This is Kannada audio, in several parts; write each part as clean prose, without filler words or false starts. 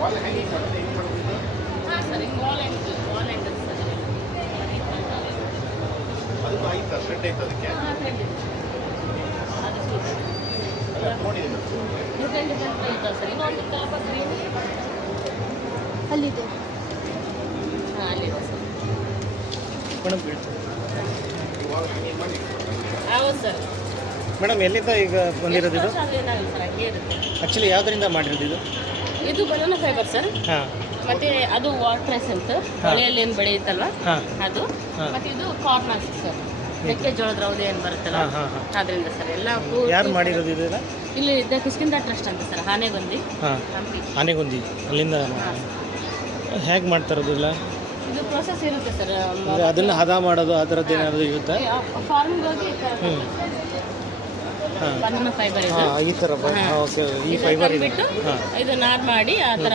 ಹಾಂ ಸರ್ ಹಿಂಗೆ ವಾಲ್ ಎಂಡ್ ಸರ್ ಅದು ಆಯ್ತಾ ಥ್ರೆಡ್ ಆಯ್ತು ಅದಕ್ಕೆ ಹಾಂ ಥ್ರೆಡ್ ಇದೆ ಅದಕ್ಕೆ ಡಿಫ್ರೆಂಟ್ ಇದ್ದಾವೆ ಸರ್ ಇನ್ನೊಂದು ಸ್ವಲ್ಪ ಗ್ರೀನ್ ಅಲ್ಲಿದೆ. ಹಾಂ ಅಲ್ಲಿದೆ ಸರ್ ಮೇಡಮ್ ಬೀಳ್ತದೆ. ಹೌದು ಸರ್ ಮೇಡಮ್ ಎಲ್ಲಿಂದ ಈಗ ಬಂದಿರೋದು ಇದು? ಏನಾಗಲ್ಲ ಸರ್ ಹಂಗೆ ಇರುತ್ತೆ. ಆ್ಯಕ್ಚುಲಿ ಯಾವುದರಿಂದ ಮಾಡಿರೋದು ಇದು? ಇದು ಬನಾನಾ ಫೈಬರ್ ಸರ್. ಹಾಂ ಮತ್ತೆ ಅದು ವಾಟ್ರೆಸ್ ಅಂತ ಹೊಳೆಯಲ್ಲಿ ಏನು ಬೆಳೆಯುತ್ತಲ್ವ ಹಾಂ ಅದು. ಮತ್ತೆ ಇದು ಕಾರ್ನಾಸ್ ಸರ್, ಮೆಕ್ಕೆಜೋಳದ ರೌದೆ ಏನು ಬರುತ್ತಲ್ಲ ಹಾಂ ಹಾಂ ಹಾಂ. ಅದರಿಂದ ಸರ್ ಎಲ್ಲ ಯಾರು ಮಾಡಿರೋದು ಇದೆಲ್ಲ? ಇಲ್ಲಿ ಇದ್ದ ಕಿಷ್ಕಿಂದ ಟ್ರಸ್ಟ್ ಅಂತ ಸರ್, ಆನೆಗೊಂದಿ ಹಾಂ ಹಂಪಿ. ಆನೆಗೊಂದಿ ಅಲ್ಲಿಂದ ಹೇಗೆ ಮಾಡ್ತಾರೋದು ಇಲ್ಲ? ಇದು ಪ್ರೊಸೆಸ್ ಇರುತ್ತೆ ಸರ್. ಅಂದರೆ ಅದನ್ನು ಹದ ಮಾಡೋದು ಆ ಥರದ್ದು ಏನಾದರೂ ಇರುತ್ತಾ? ಫಾರ್ಮಿಗೆ ಹೋಗಿ ಈ ಥರ ಹಾಂ ಬನಾನಾ ಫೈಬರ್ ಇದು ಹಾಂ ಈ ಥರ ಓಕೆ ಈ ಫೈಬರ್ ಇದೆ. ಬಿಟ್ಟು ಹಾಂ ಇದು ನಾರ್ ಮಾಡಿ ಆ ಥರ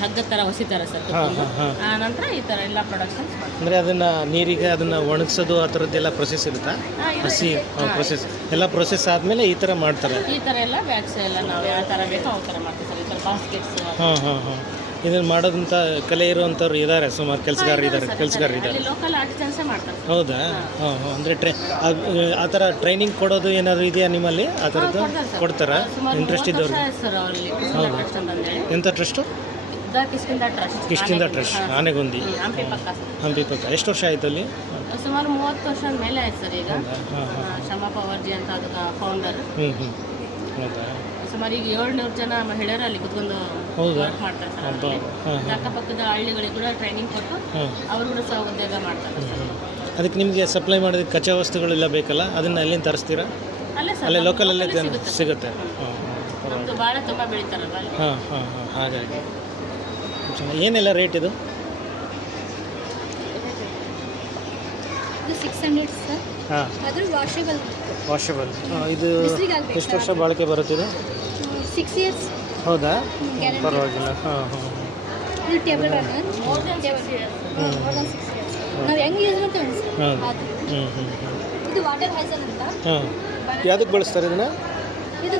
ಹಗ್ಗದ ಥರ ಹೊಸಿತಾರೆ ಸರ್. ಹಾಂ ಹಾಂ ಹಾಂ. ಆ ನಂತರ ಈ ಥರ ಎಲ್ಲ ಪ್ರೊಡಕ್ಷನ್ಸ್ ಅಂದರೆ ಅದನ್ನು ನೀರಿಗೆ ಅದನ್ನು ಒಣಗಿಸೋದು ಆ ಥರದ್ದೆಲ್ಲ ಪ್ರೊಸೆಸ್ ಇರುತ್ತಾ? ಹಸಿ ಪ್ರೊಸೆಸ್ ಎಲ್ಲ ಪ್ರೊಸೆಸ್ ಆದಮೇಲೆ ಈ ಥರ ಮಾಡ್ತಾರೆ. ಈ ಥರ ಎಲ್ಲ ಬ್ಯಾಗ್ಸ್ ಎಲ್ಲ ನಾವು ಯಾವ ಥರ ಬೇಕೋ ಆ ಥರ ಮಾಡ್ತೀವಿ ಸರ್. ಈ ಥರ ಬಾಸ್ಕೆಟ್ಸ್ ಹಾಂ ಹಾಂ ಹಾಂ. ಇದನ್ನು ಮಾಡೋದಂಥ ಕಲೆ ಇರುವಂಥವ್ರು ಇದ್ದಾರೆ, ಸುಮಾರು ಕೆಲಸಗಾರರು ಇದ್ದಾರೆ. ಲೋಕಲ್ ಆರ್ಟಿಸನ್ಸೇ ಮಾಡ್ತಾರೆ. ಹೌದಾ? ಹಾಂ ಹಾಂ. ಅಂದರೆ ಆ ಥರ ಟ್ರೈನಿಂಗ್ ಕೊಡೋದು ಏನಾದರೂ ಇದೆಯಾ ನಿಮ್ಮಲ್ಲಿ? ಆ ಥರದ್ದು ಕೊಡ್ತಾರಾ ಇಂಟ್ರೆಸ್ಟ್ ಇದ್ದವ್ರು? ಸರ್ ಅಲ್ಲಿ ಹೌದಾ? ಟ್ರಸ್ಟ್ ಅಂತಂದೇಳಿ ಎಂಥ trust? Kishkinda trust. Kishkinda trust Anegundi Hampi ಪಕ್ಕ ಸರ್. ಹಂಪಿ ಪಕ್ಕ. ಎಷ್ಟು ವರ್ಷ ಆಯಿತು ಅಲ್ಲಿ? ಸುಮಾರು 30 ವರ್ಷದ ಮೇಲೆ ಆಯ್ತು ಸರ್ ಈಗ. ಹಾಂ ಹಾಂ. ಶಮಾ ಪವರ್ಜಿ ಅಂತ ಅದಕ್ಕೆ ಫೌಂಡರ್. ಹ್ಞೂ ಹ್ಞೂ. ಹೌದಾ? ಸುಮಾರು ಈಗ 700 ಜನ ಮಹಿಳೆಯರು ಅಲ್ಲಿ ಕುತ್ಕೊಂಡು ಹೌದಾ? ವರ್ಕ್ ಮಾಡ್ತಾರೆ ಸರ್. ಹಬ್ಬ. ಅಲ್ಲಿ ಹಾಂ ಹಾಂ ಅಕ್ಕಪಕ್ಕದ ಹಳ್ಳಿಗಳಿಗೆ ಕೂಡ ಟ್ರೈನಿಂಗ್ ಕೊಟ್ಟು ಹಾಂ. ಅವರು ಕೂಡ ಸಹ ಉದ್ಯೋಗ ಮಾಡ್ತಾರೆ ಸರ್. ಅದಕ್ಕೆ ನಿಮಗೆ ಸಪ್ಲೈ ಮಾಡೋದಕ್ಕೆ ಕಚ್ಚಾ ವಸ್ತುಗಳೆಲ್ಲ ಬೇಕಲ್ಲ, ಅದನ್ನು ಎಲ್ಲಿಂದ ತರಿಸ್ತೀರಾ? ಅಲ್ಲೇ ಸರ್ ಅಲ್ಲೇ ಲೋಕಲಲ್ಲೇ ಸಿಗುತ್ತೆ. ಹಾಂ ನಮ್ಮದು ಭಾಳ ತುಂಬ ಬೆಳೀತಾರಲ್ವ ಅಲ್ಲಿ. ಹಾಂ ಹಾಂ ಹಾಂ. ಹಾಗಾಗಿ ಏನೆಲ್ಲ ರೇಟ್ ಇದು? ಇದು 600 ಸರ್. ಹಾಂ ಅದ್ರ ವಾಷೇಬಲ್. ವಾಷಬಲ್. ಇದು ಎಷ್ಟು ವರ್ಷ ಬಾಳಿಕೆ ಬರುತ್ತಿದೆ? 6 ಇಯರ್ಸ್. ಹೌದಾ? ಗ್ಯಾರಂಟಿ. ಪರವಾಗಿಲ್ಲ. ಹಾಂ ಹಾಂ. ಇದು table runner. More than 6 years. more than 6 years. ನಾವು ಹೆಂಗೆ ಯೂಸ್ ಮಾಡ್ತೀವಿ ಸರ್ ಹೌದು. ಅದು. ಹ್ಞೂ ಹ್ಞೂ ಹ್ಞೂ. ಇದು ವಾಟರ್ ಹೈಸನ್ ಅಂತ. ಹಾಂ. ಯಾವುದಕ್ಕೆ ಬಳಸ್ತಾರೆ ಇದನ್ನು? ಇದು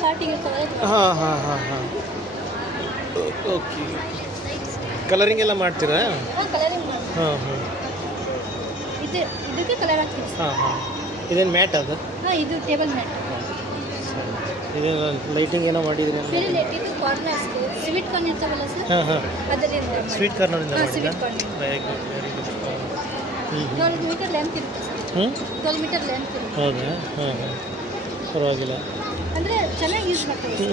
ಫ್ಲಾಟಿಗೆ ಇರ್ತದೆ. ಹಾಂ ಹಾಂ ಹಾಂ ಹಾಂ. ಓಕೆ. ಕಲರಿಂಗ್ ಎಲ್ಲ ಮಾಡ್ತೀರಾ? ಹಾಂ ಕಲರಿಂಗ್ ಮಾಡಿ. ಹಾಂ ಹಾಂ ಇದಕ್ಕೆ ಕಲರ್ ಹಾಕ್ತೀವಿ ಸರ್. ಹಾಂ ಹಾಂ. ಇದೇನು ಮ್ಯಾಟ್ ಅದು? ಹಾಂ ಇದು ಟೇಬಲ್ ಮ್ಯಾಟ್. ಇದೇನು ಲೈಟಿಂಗ್ ಏನೋ ಮಾಡಿದ್ರಿ? ಫಿಲ್ ಲೈಟ್ ಇದು ಕಾರ್ನರ್ಸ್ ಸ್ವೀಟ್ ಕಾರ್ನ್ ಇರ್ತಾವಲ್ಲ ಸರ್ ಹಾಂ ಹಾಂ. ಅದರಿಂದ. ಸ್ವೀಟ್ ಕಾರ್ನರಿಂದ ಹಾಂ ಮಾಡಿದ್ರಾ? Sweet corn. Very good very good. ಹ್ಞೂ 12 ಮೀಟರ್ ಲೆಂತ್ ಇರುತ್ತೆ ಸರ್. ಹ್ಞೂ. 12 ಮೀಟರ್ ಲೆಂತ್ ಇರುತ್ತೆ. ಹೌದಾ? ಹಾಂ ಹಾಂ. ಪರವಾಗಿಲ್ಲ. ಅಂದರೆ ಚೆನ್ನಾಗಿ ಯೂಸ್ ಮಾಡ್ತೀವಿ.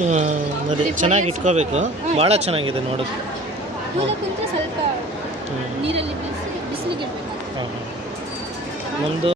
ಅದೇ ಚೆನ್ನಾಗಿ ಇಟ್ಕೋಬೇಕು. ಭಾಳ ಚೆನ್ನಾಗಿದೆ ನೋಡೋಕ್ಕೆ. ದೂರಕ್ಕಿಂತ ಸ್ವಲ್ಪ ನೀರಲ್ಲಿ ಬಿಸಿಲಿಗೆ ಇಡಬೇಕು. ಹಾಂ ಹಾಂ. ನಮ್ಮದು